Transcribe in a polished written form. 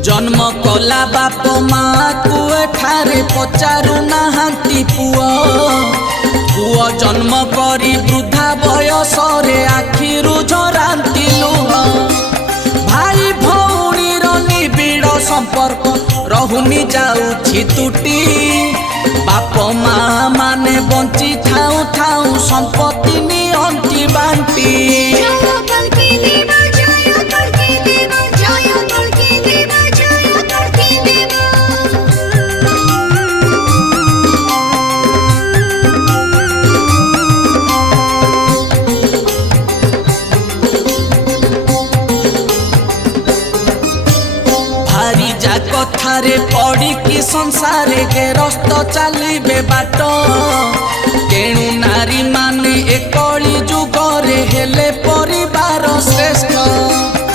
जन्म कला बाप माँ को एठारे पचारू नाहांती पुओ पुओ जन्म करी वृद्धा बयस रे आखिरु झरांती लुह भाई भौणीर निबिड़ संपर्क रहुनी जाउछि तुटी बाप माँ माने बंची थाउ थाउ संपत्ति नियंती बांटी कथारे पड़ी कि संसारे गेरस्त चलिबे बाट तेणु नारी माने एकली जुगरे हेले परिवार श्रेष्ठ।